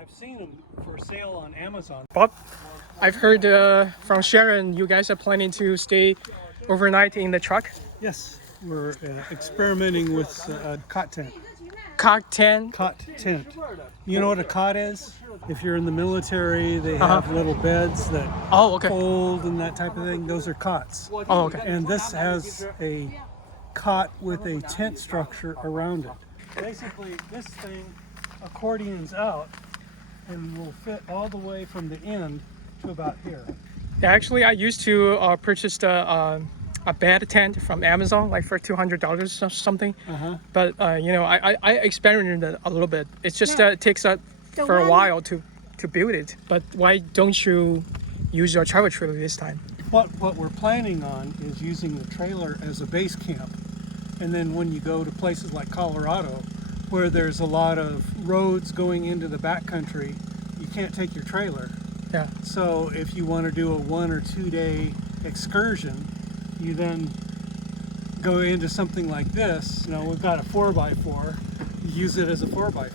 I've seen them for sale on Amazon. Bob, I've heard from Sharon you guys are planning to stay overnight in the truck. Yes, we're experimenting with a cot tent. Cot tent. Cot tent. You know what a cot is? If you're in the military, they have little beds that fold and that type of thing. Those are cots. Oh, okay. And this has a cot with a tent structure around it. Basically, this thing accordions out and will fit all the way from the end to about here. Yeah, actually, I used to purchase a bed tent from Amazon, like for $200 or something. But you know, I experimented a little bit. It's just it takes for a while to build it. But why don't you use your travel trailer this time? What we're planning on is using the trailer as a base camp, and then when you go to places like Colorado, where there's a lot of roads going into the backcountry, you can't take your trailer. Yeah. So if you want to do a 1 or 2 day excursion, you then go into something like this. You know, we've got a 4x4. You use it as a 4x4.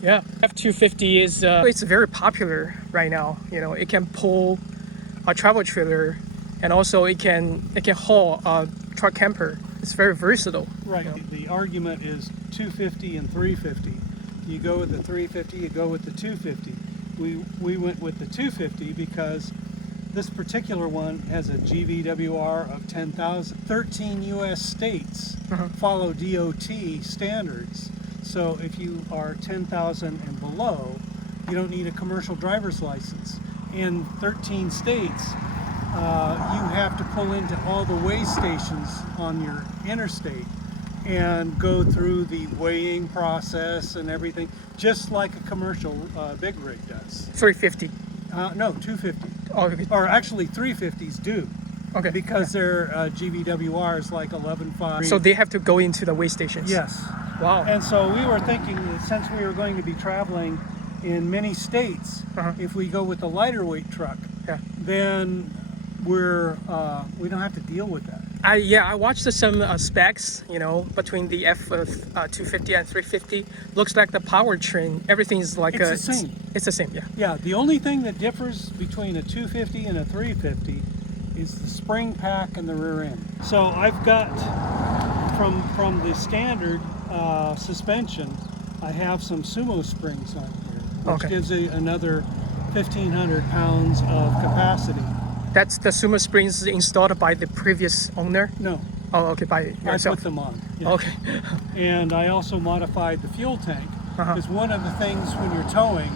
Yeah, F250 is it's very popular right now. You know, it can pull a travel trailer, and also it can haul a truck camper. It's very versatile. Right. You know? The argument is 250 and 350. You go with the 350, you go with the 250. We went with the 250 because this particular one has a GVWR of 10,000. 13 U.S. states follow DOT standards. So if you are 10,000 and below, you don't need a commercial driver's license. In 13 states, you have to pull into all the weigh stations on your interstate and go through the weighing process and everything, just like a commercial big rig does. 350. No, 250. Oh, okay. Or actually 350s do. Okay. Because their GVWR is like 11.5. So they have to go into the weigh stations. Yes. Wow. And so we were thinking that since we were going to be traveling in many states, if we go with the lighter weight truck, then we don't have to deal with that. I watched some specs, you know, between the F250 and 350. Looks like the powertrain, everything is like the same. It's the same, yeah. Yeah, the only thing that differs between a 250 and a 350 is the spring pack and the rear end. So I've got from the standard suspension, I have some sumo springs on here, which gives another 1,500 pounds of capacity. That's the sumo springs installed by the previous owner? No. Oh, okay, by yourself. I put them on. Yeah. Okay. And I also modified the fuel tank, because one of the things when you're towing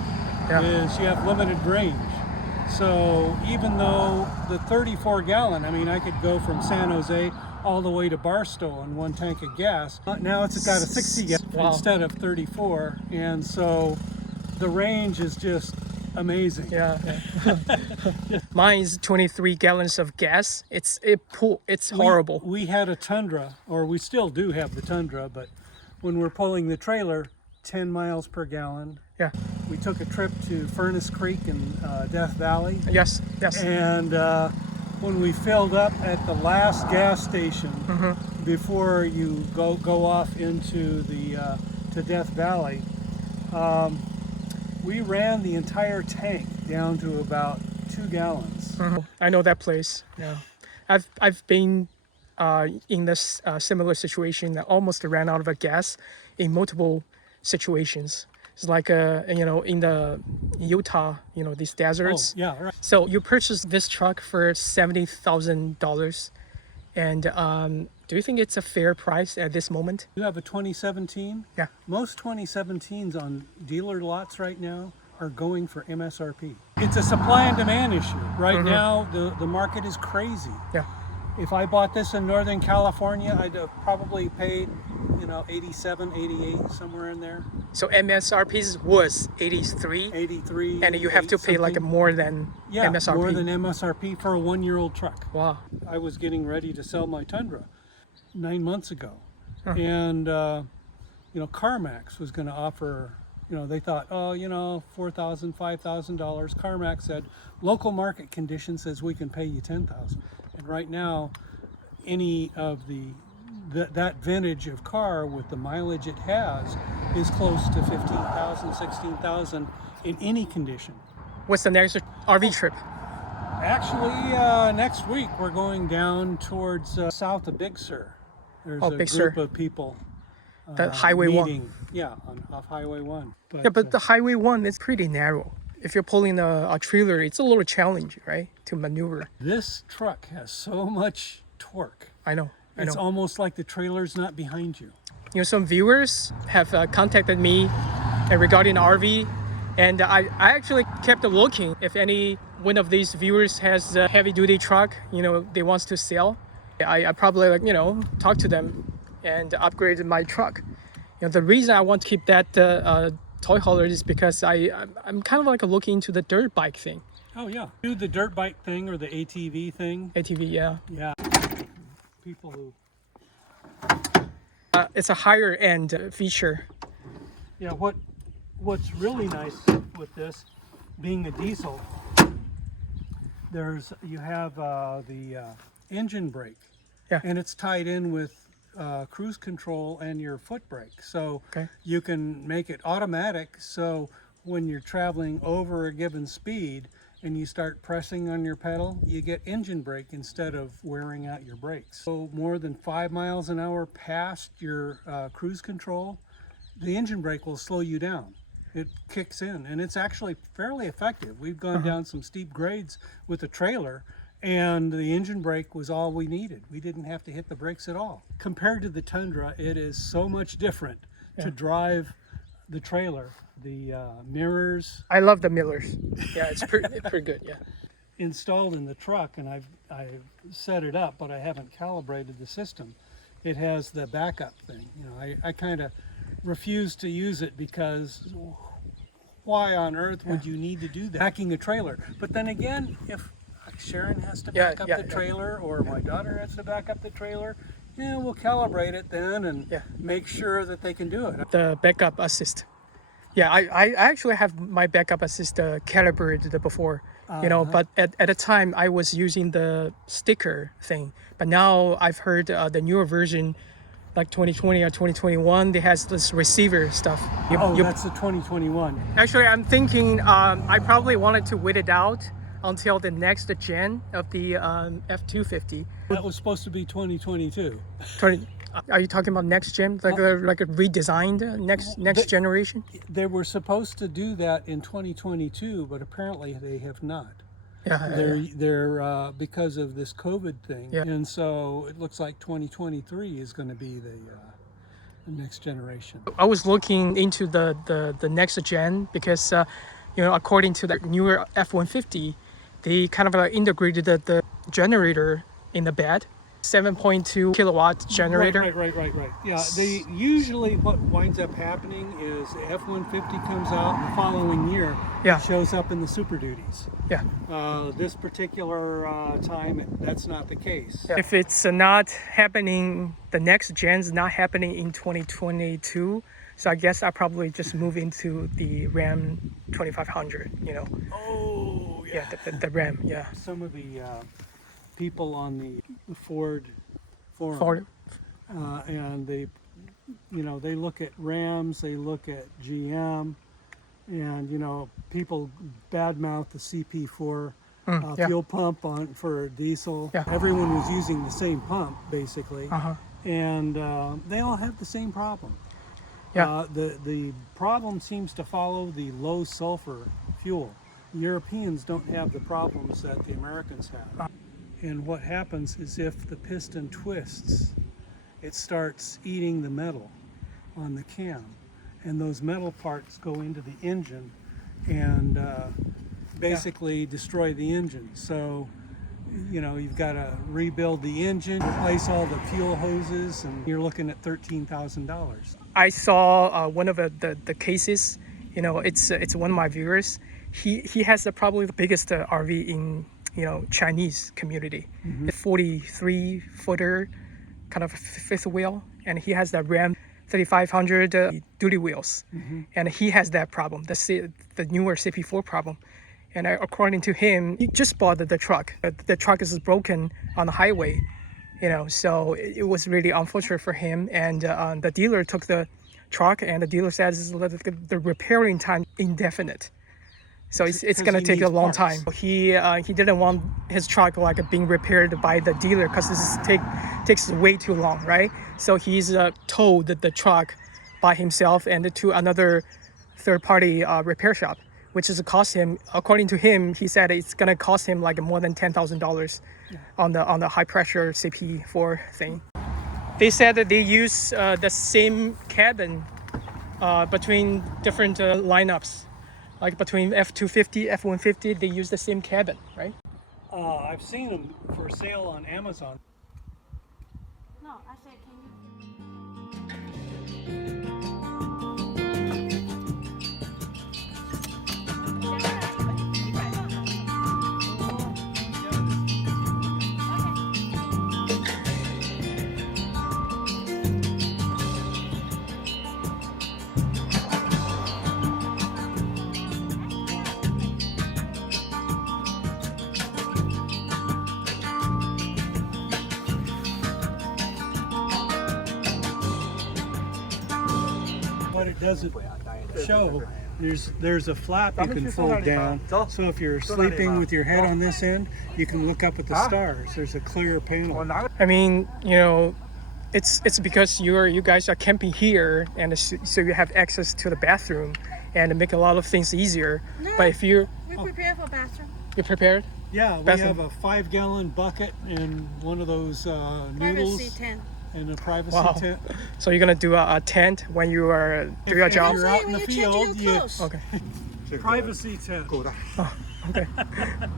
is you have limited range. So even though the 34 gallon, I mean, I could go from San Jose all the way to Barstow on one tank of gas. Now it's got a 60 gallon instead of 34. And so the range is just amazing. Yeah. Mine is 23 gallons of gas. It's horrible. We had a Tundra, or we still do have the Tundra, but when we're pulling the trailer, 10 miles per gallon. Yeah. We took a trip to Furnace Creek in Death Valley. Yes. And when we filled up at the last gas station before you go off into the to Death Valley, we ran the entire tank down to about 2 gallons. I know that place. Yeah, I've been in this similar situation that almost ran out of gas in multiple situations. It's like you know, in the Utah, you know, these deserts. Oh, yeah, right. So you purchased this truck for $70,000, and do you think it's a fair price at this moment? You have a 2017? Yeah. Most 2017s on dealer lots right now are going for MSRP. It's a supply and demand issue. Right now, the market is crazy. Yeah. If I bought this in Northern California, I'd have probably paid, you know, 87, 88, somewhere in there. So MSRP was 83? 83. And you have to pay like more than MSRP? More than MSRP for a 1-year-old truck. Wow. I was getting ready to sell my Tundra 9 months ago. And, you know, CarMax was going to offer, you know, they thought, oh, you know, $4,000, $5,000. CarMax said, local market condition says we can pay you $10,000. And right now, any of the that vintage of car with the mileage it has is close to 15,000, 16,000 in any condition. What's the next RV trip? Actually, next week we're going down towards south of Big Sur. There's a Big group Sur. of people The Highway 1. meeting. Yeah, off Highway 1. Yeah, but the Highway 1 is pretty narrow. If you're pulling a trailer, it's a little challenging, right, to maneuver. This truck has so much torque. I know. It's almost like the trailer's not behind you. You know, some viewers have contacted me regarding RV, and I actually kept looking if any one of these viewers has a heavy-duty truck, you know, they wants to sell. I probably, like, you know, talk to them and upgrade my truck. You know, the reason I want to keep that toy hauler is because I'm kind of like looking into the dirt bike thing. Oh yeah, do the dirt bike thing or the ATV thing. ATV, yeah. Yeah. People who. It's a higher end feature. Yeah. What's really nice with this, being a diesel, you have the engine brake. Yeah. And it's tied in with cruise control and your foot brake, so Okay. you can make it automatic, so when you're traveling over a given speed and you start pressing on your pedal, you get engine brake instead of wearing out your brakes. So more than 5 miles an hour past your cruise control, the engine brake will slow you down. It kicks in, and it's actually fairly effective. We've gone down some steep grades with the trailer, and the engine brake was all we needed. We didn't have to hit the brakes at all. Compared to the Tundra, it is so much different to drive the trailer. The mirrors I love the Millers. Yeah, it's pretty good, yeah. installed in the truck, and I've set it up, but I haven't calibrated the system. It has the backup thing. You know, I kind of refuse to use it because why on earth would you need to do that? Backing a trailer. But then again, if Sharon has to back up the trailer, or my daughter has to back up the trailer, yeah, we'll calibrate it then and make sure that they can do it. The backup assist. Yeah, I actually have my backup assist calibrated before, you know, but at the time I was using the sticker thing. But now I've heard the newer version, like 2020 or 2021, they has this receiver stuff. That's the 2021. Actually, I'm thinking I probably wanted to wait it out until the next gen of the F250. That was supposed to be 2022. Are you talking about next gen, like a redesigned next generation? They were supposed to do that in 2022, but apparently they have not. They're because of this COVID thing, and so it looks like 2023 is going to be the next generation. I was looking into the next gen because you know, according to the newer F-150, they kind of integrated the generator in the bed, 7.2 kilowatt generator. Right. Yeah, they usually, what winds up happening is the F-150 comes out, and the following year it shows up in the Super Duties. Yeah. This particular time, that's not the case. Yeah. If it's not happening, the next gen's not happening in 2022, so I guess I'll probably just move into the Ram 2500, you know. Oh, yeah. Yeah, the Ram, yeah. Some of the people on the Ford forum, and they, you know, they look at Rams, they look at GM, and, you know, people badmouth the CP4 fuel pump for diesel. Yeah. Everyone was using the same pump, basically, and they all have the same problem. Yeah. The problem seems to follow the low sulfur fuel. The Europeans don't have the problems that the Americans have. And what happens is if the piston twists, it starts eating the metal on the cam. And those metal parts go into the engine and basically destroy the engine. So, you know, you've got to rebuild the engine, replace all the fuel hoses, and you're looking at $13,000. I saw one of the cases, you know, it's one of my viewers. He has probably the biggest RV in, you know, Chinese community. 43 footer, kind of fifth wheel, and he has the Ram 3500 duty wheels, and he has that problem, the newer CP4 problem. And according to him, he just bought the truck. The truck is broken on the highway, you know, so it was really unfortunate for him. And the dealer took the truck, and the dealer said the repairing time indefinite. So it's gonna take a long time. He didn't want his truck like being repaired by the dealer because this takes way too long, right? So he's towed the truck by himself and to another third-party repair shop, which is cost him, according to him, he said it's gonna cost him like more than $10,000 on the high pressure CP4 thing. They said that they use the same cabin between different lineups. Like between F250, F150, they use the same cabin, right? I've seen them for sale on Amazon. No, I said, What it doesn't show, there's a flap you can fold down. So if you're sleeping with your head on this end, you can look up at the stars. There's a clear panel. I mean, you know, it's because you guys are camping here, and so you have access to the bathroom, and make a lot of things easier. No, but if we prepare for bathroom. you're prepared, Yeah, we bathroom. have a 5-gallon bucket and one of those noodles Privacy tent. and a privacy Wow. tent. So you're gonna do a tent when you are do your If job. you're out in the When you're changing field, your you- clothes. Okay. Privacy tent. Okay.